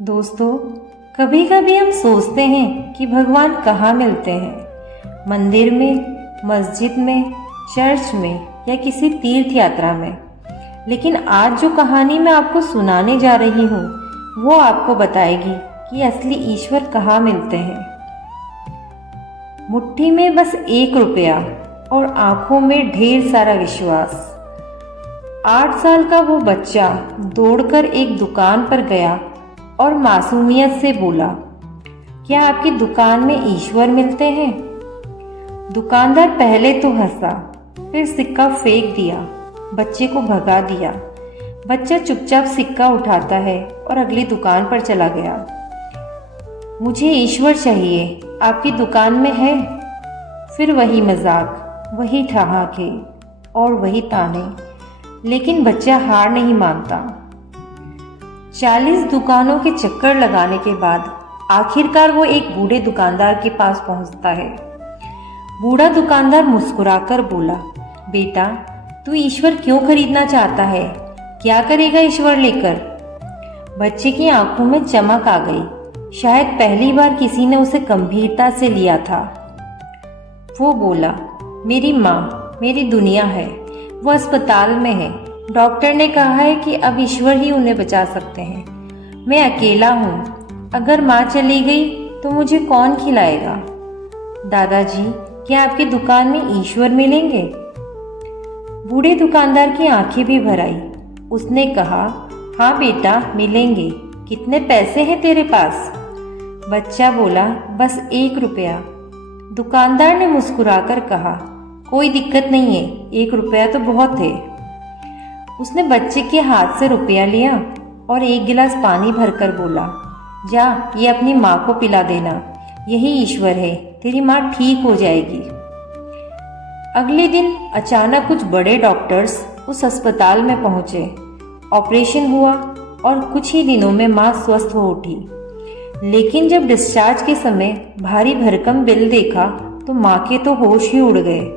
दोस्तों, कभी कभी हम सोचते हैं कि भगवान कहाँ मिलते हैं, मंदिर में, मस्जिद में, चर्च में या किसी तीर्थ यात्रा में। लेकिन आज जो कहानी मैं आपको सुनाने जा रही हूँ वो आपको बताएगी कि असली ईश्वर कहाँ मिलते हैं। मुट्ठी में बस 1 रुपया और आंखों में ढेर सारा विश्वास। 8 साल का वो बच्चा दौड़कर एक दुकान पर गया और मासूमियत से बोला, क्या आपकी दुकान में ईश्वर मिलते हैं? दुकानदार पहले तो हंसा, फिर सिक्का फेंक दिया, बच्चे को भगा दिया। बच्चा चुपचाप सिक्का उठाता है और अगली दुकान पर चला गया। मुझे ईश्वर चाहिए, आपकी दुकान में है? फिर वही मजाक, वही ठहाके और वही ताने। लेकिन बच्चा हार नहीं मानता। 40 दुकानों के चक्कर लगाने के बाद आखिरकार वो एक बूढ़े दुकानदार के पास पहुंचता है। बूढ़ा दुकानदार मुस्कुराकर बोला, बेटा, तू ईश्वर क्यों खरीदना चाहता है? क्या करेगा ईश्वर लेकर? बच्चे की आंखों में चमक आ गई। शायद पहली बार किसी ने उसे गंभीरता से लिया था। वो बोला, मेरी माँ मेरी दुनिया है, वो अस्पताल में है। डॉक्टर ने कहा है कि अब ईश्वर ही उन्हें बचा सकते हैं। मैं अकेला हूँ, अगर माँ चली गई तो मुझे कौन खिलाएगा? दादाजी, क्या आपकी दुकान में ईश्वर मिलेंगे? बूढ़े दुकानदार की आंखें भी भर आई। उसने कहा, हाँ बेटा, मिलेंगे। कितने पैसे हैं तेरे पास? बच्चा बोला, बस 1 रुपया। दुकानदार ने मुस्कुराकर कहा, कोई दिक्कत नहीं है, 1 रुपया तो बहुत है। उसने बच्चे के हाथ से रुपया लिया और 1 गिलास पानी भरकर बोला, जा, ये अपनी माँ को पिला देना, यही ईश्वर है, तेरी माँ ठीक हो जाएगी। अगले दिन अचानक कुछ बड़े डॉक्टर्स उस अस्पताल में पहुंचे। ऑपरेशन हुआ और कुछ ही दिनों में माँ स्वस्थ हो उठी। लेकिन जब डिस्चार्ज के समय भारी भरकम बिल देखा तो माँ के तो होश ही उड़ गए।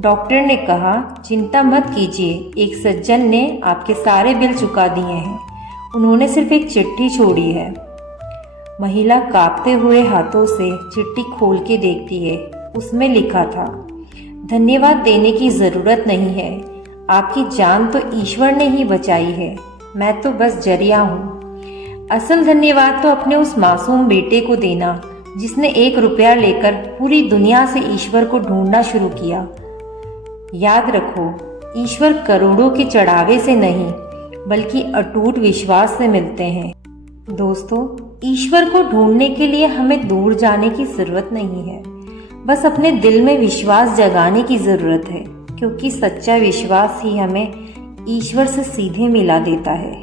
डॉक्टर ने कहा, चिंता मत कीजिए, एक सज्जन ने आपके सारे बिल चुका दिए हैं। उन्होंने सिर्फ एक चिट्ठी छोड़ी है। महिला कांपते हुए हाथों से चिट्ठी खोल के देखती है। उसमें लिखा था, धन्यवाद देने की ज़रूरत नहीं है, आपकी जान तो ईश्वर ने ही बचाई है, मैं तो बस जरिया हूँ। असल धन्यवाद तो अपने उस मासूम बेटे को देना जिसने 1 रुपया लेकर पूरी दुनिया से ईश्वर को ढूंढना शुरू किया। याद रखो, ईश्वर करोड़ों के चढ़ावे से नहीं बल्कि अटूट विश्वास से मिलते हैं। दोस्तों, ईश्वर को ढूंढने के लिए हमें दूर जाने की जरूरत नहीं है, बस अपने दिल में विश्वास जगाने की जरूरत है, क्योंकि सच्चा विश्वास ही हमें ईश्वर से सीधे मिला देता है।